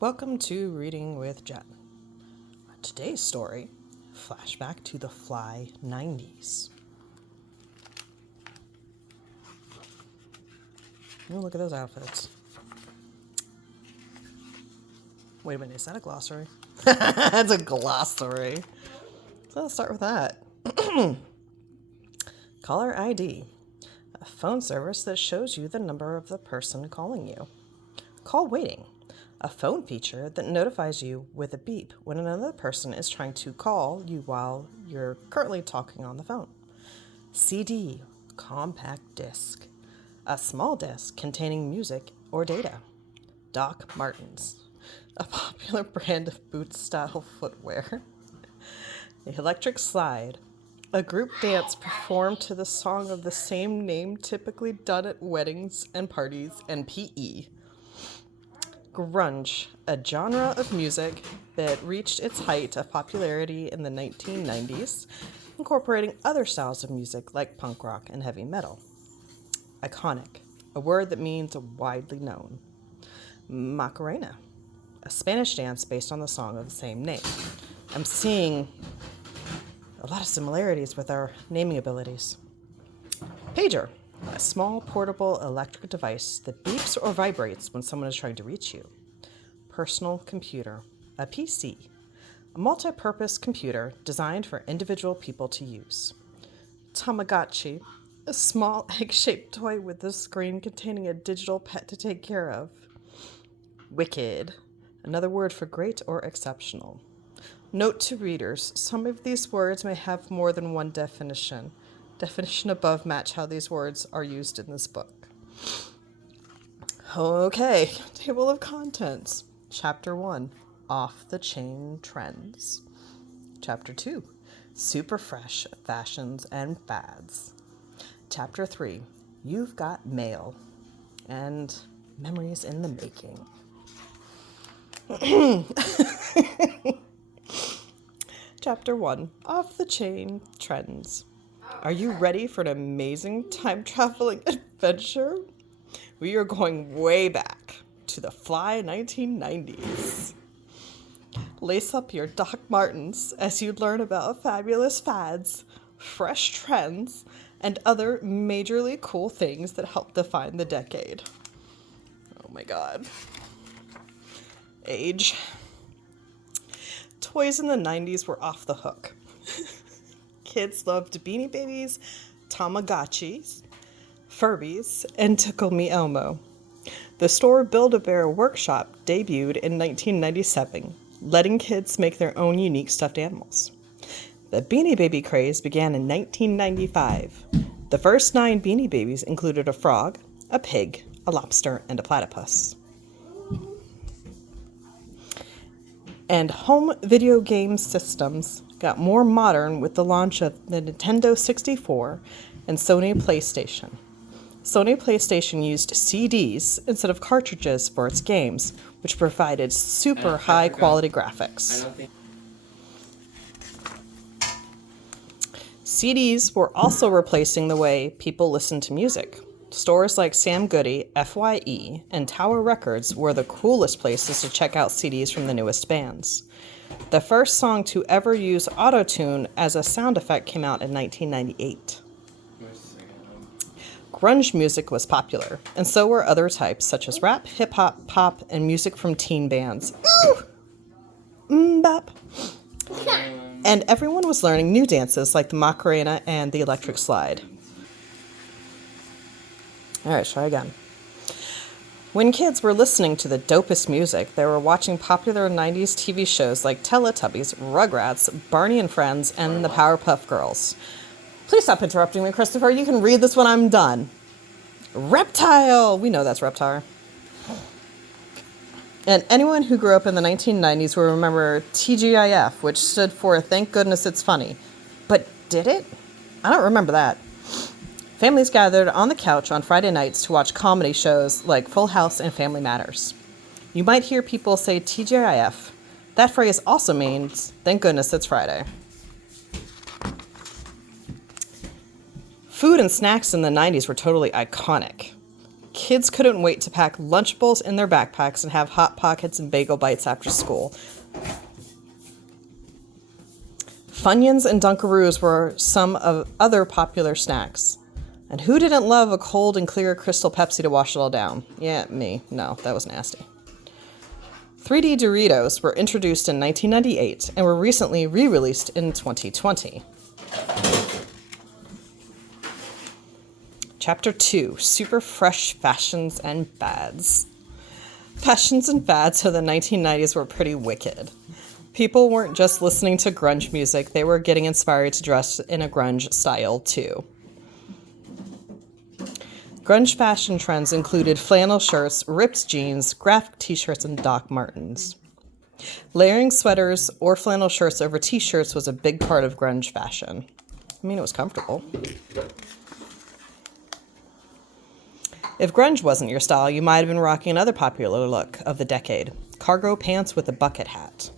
Welcome to Reading with Jen. Today's story, flashback to the fly 90s. Oh, look at those outfits. Wait a minute, is that a glossary? That's a glossary. So let's start with that. Caller ID, a phone service that shows you the number of the person calling you. Call waiting, a phone feature that notifies you with a beep when another person is trying to call you while you're currently talking on the phone. CD, compact disc, a small disc containing music or data. Doc Martens, a popular brand of boot-style footwear. The electric slide, a group dance performed to the song of the same name typically done at weddings and parties and PE. Grunge, a genre of music that reached its height of popularity in the 1990s, incorporating other styles of music like punk rock and heavy metal. Iconic, a word that means widely known. Macarena, a Spanish dance based on the song of the same name. I'm seeing a lot of similarities with our naming abilities. Pager, a small portable electric device that beeps or vibrates when someone is trying to reach you. Personal computer, a PC, a multi-purpose computer designed for individual people to use. Tamagotchi, a small egg-shaped toy with a screen containing a digital pet to take care of. Wicked, another word for great or exceptional. Note to readers, some of these words may have more than one definition. Definition above match how these words are used in this book. Okay, table of contents. Chapter 1, Off-the-Chain Trends. Chapter 2, Super Fresh Fashions and Fads. Chapter 3, You've Got Mail. And Memories in the Making. Chapter 1, Off-the-Chain Trends. Are you ready for an amazing time-traveling adventure? We are going way back to the fly 1990s. Lace up your Doc Martens as you learn about fabulous fads, fresh trends, and other majorly cool things that help define the decade. Oh my god. Age. Toys in the 90s were off the hook. Kids loved Beanie Babies, Tamagotchis, Furbies, and Tickle Me Elmo. The store Build-A-Bear Workshop debuted in 1997, letting kids make their own unique stuffed animals. The Beanie Baby craze began in 1995. The first 9 Beanie Babies included a frog, a pig, a lobster, and a platypus. And home video game systems got more modern with the launch of the Nintendo 64 and Sony PlayStation. Sony PlayStation used CDs instead of cartridges for its games, which provided super high quality graphics. CDs were also replacing the way people listened to music. Stores like Sam Goody, FYE, and Tower Records were the coolest places to check out CDs from the newest bands. The first song to ever use auto-tune as a sound effect came out in 1998. Grunge music was popular, and so were other types such as rap, hip-hop, pop, and music from teen bands. Bop. And everyone was learning new dances like the Macarena and the electric slide. All right, try again. When kids were listening to the dopest music, they were watching popular 90s TV shows like Teletubbies, Rugrats, Barney and Friends, and the Powerpuff Girls. Please stop interrupting me, Christopher. You can read this when I'm done. Reptile! We know that's Reptile. And anyone who grew up in the 1990s will remember TGIF, which stood for Thank Goodness It's Funny. But did it? I don't remember that. Families gathered on the couch on Friday nights to watch comedy shows like Full House and Family Matters. You might hear people say TGIF. That phrase also means, thank goodness it's Friday. Food and snacks in the 90s were totally iconic. Kids couldn't wait to pack Lunchables in their backpacks and have Hot Pockets and Bagel Bites after school. Funyuns and Dunkaroos were some of other popular snacks. And who didn't love a cold and clear Crystal Pepsi to wash it all down? Yeah, me. No, that was nasty. 3D Doritos were introduced in 1998 and were recently re-released in 2020. Chapter 2, Super Fresh Fashions and Fads. Fashions and fads of the 1990s were pretty wicked. People weren't just listening to grunge music, they were getting inspired to dress in a grunge style too. Grunge fashion trends included flannel shirts, ripped jeans, graphic t-shirts, and Doc Martens. Layering sweaters or flannel shirts over t-shirts was a big part of grunge fashion. I mean, it was comfortable. If grunge wasn't your style, you might have been rocking another popular look of the decade, cargo pants with a bucket hat.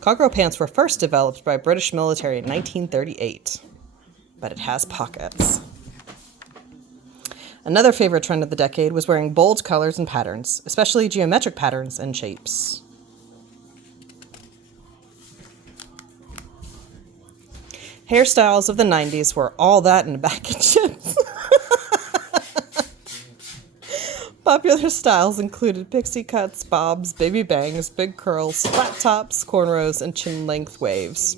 Cargo pants were first developed by British military in 1938, but it has pockets. Another favorite trend of the decade was wearing bold colors and patterns, especially geometric patterns and shapes. Hairstyles of the 90s were all that and a bag of chips. Popular styles included pixie cuts, bobs, baby bangs, big curls, flat tops, cornrows, and chin-length waves.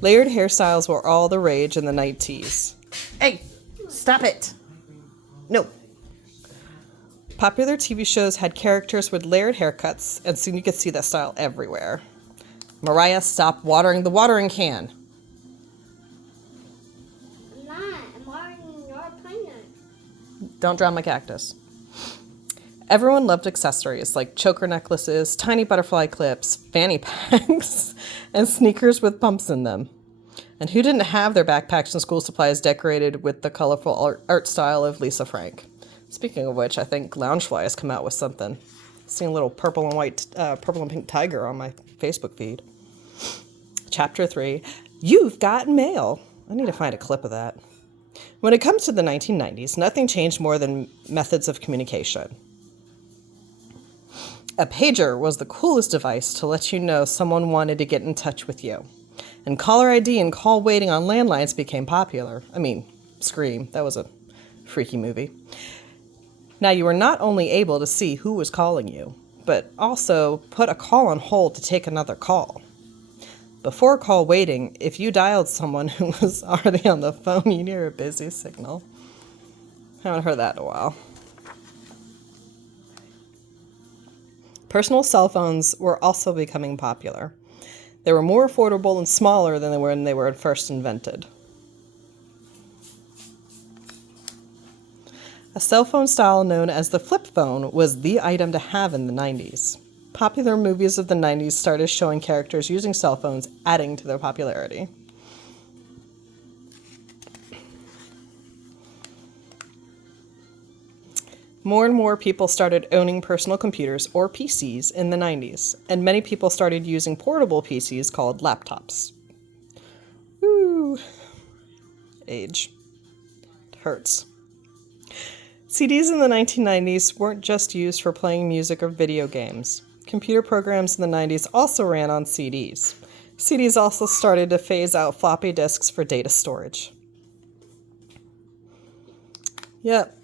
Layered hairstyles were all the rage in the 90s. Hey, stop it! No. Popular TV shows had characters with layered haircuts, and soon you could see that style everywhere. Mariah, stop watering the watering can. I'm not. I'm watering your plant. Don't drown my cactus. Everyone loved accessories like choker necklaces, tiny butterfly clips, fanny packs, and sneakers with pumps in them. And who didn't have their backpacks and school supplies decorated with the colorful art style of Lisa Frank? Speaking of which, I think Loungefly has come out with something. I've seen a little purple and pink tiger on my Facebook feed. Chapter 3, You've Got Mail. I need to find a clip of that. When it comes to the 1990s, nothing changed more than methods of communication. A pager was the coolest device to let you know someone wanted to get in touch with you. And caller ID and call waiting on landlines became popular. I mean, Scream, that was a freaky movie. Now, you were not only able to see who was calling you, but also put a call on hold to take another call. Before call waiting, if you dialed someone who was already on the phone, you knew a busy signal. Haven't heard that in a while. Personal cell phones were also becoming popular. They were more affordable and smaller than they were when they were first invented. A cell phone style known as the flip phone was the item to have in the 90s. Popular movies of the 90s started showing characters using cell phones, adding to their popularity. More and more people started owning personal computers, or PCs, in the 90s, and many people started using portable PCs called laptops. Woo! Age. It hurts. CDs in the 1990s weren't just used for playing music or video games. Computer programs in the 90s also ran on CDs. CDs also started to phase out floppy disks for data storage. Yep.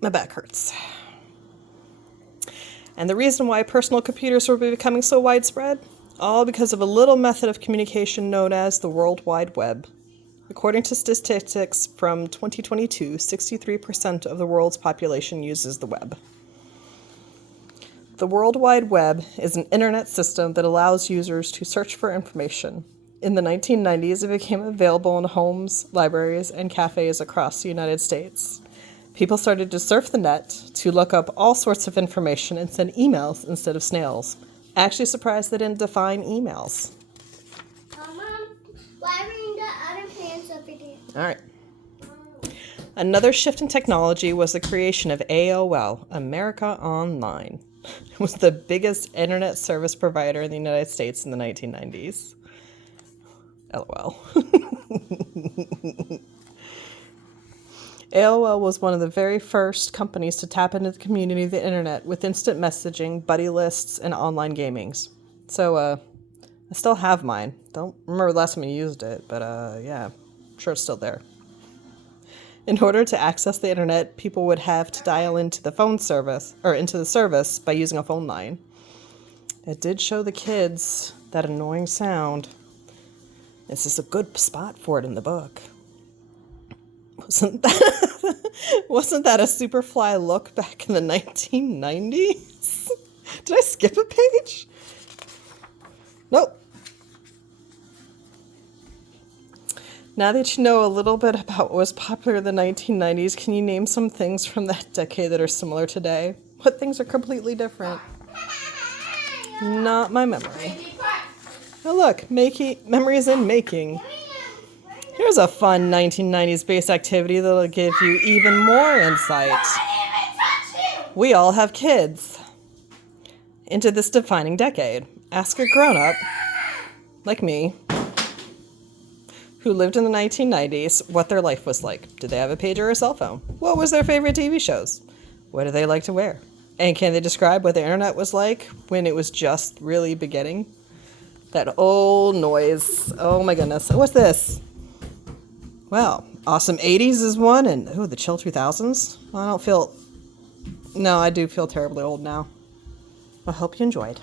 My back hurts. And the reason why personal computers were becoming so widespread? All because of a little method of communication known as the World Wide Web. According to statistics from 2022, 63% of the world's population uses the web. The World Wide Web is an internet system that allows users to search for information. In the 1990s, it became available in homes, libraries, and cafes across the United States. People started to surf the net to look up all sorts of information and send emails instead of snails. Actually surprised they didn't define emails. Mom, why are we in the other pants over there? All right. Another shift in technology was the creation of AOL, America Online. It was the biggest internet service provider in the United States in the 1990s. LOL. AOL was one of the very first companies to tap into the community of the internet with instant messaging, buddy lists, and online gamings. So, I still have mine. Don't remember the last time I used it, but yeah, I'm sure it's still there. In order to access the internet, people would have to dial into the phone service, or into the service by using a phone line. It did show the kids that annoying sound. This is a good spot for it in the book. Wasn't that a Superfly look back in the 1990s? Did I skip a page? Nope. Now that you know a little bit about what was popular in the 1990s, can you name some things from that decade that are similar today? What things are completely different? Not my memory. Oh look, memories in making. Here's a fun 1990s based activity that'll give you even more insight. We all have kids. Into this defining decade, ask a grown-up, like me, who lived in the 1990s, what their life was like. Did they have a pager or a cell phone? What was their favorite TV shows? What do they like to wear? And can they describe what the internet was like when it was just really beginning? That old noise. Oh my goodness. What's this? Well, awesome 80s is one, and the chill 2000s. I do feel terribly old now. I hope you enjoyed.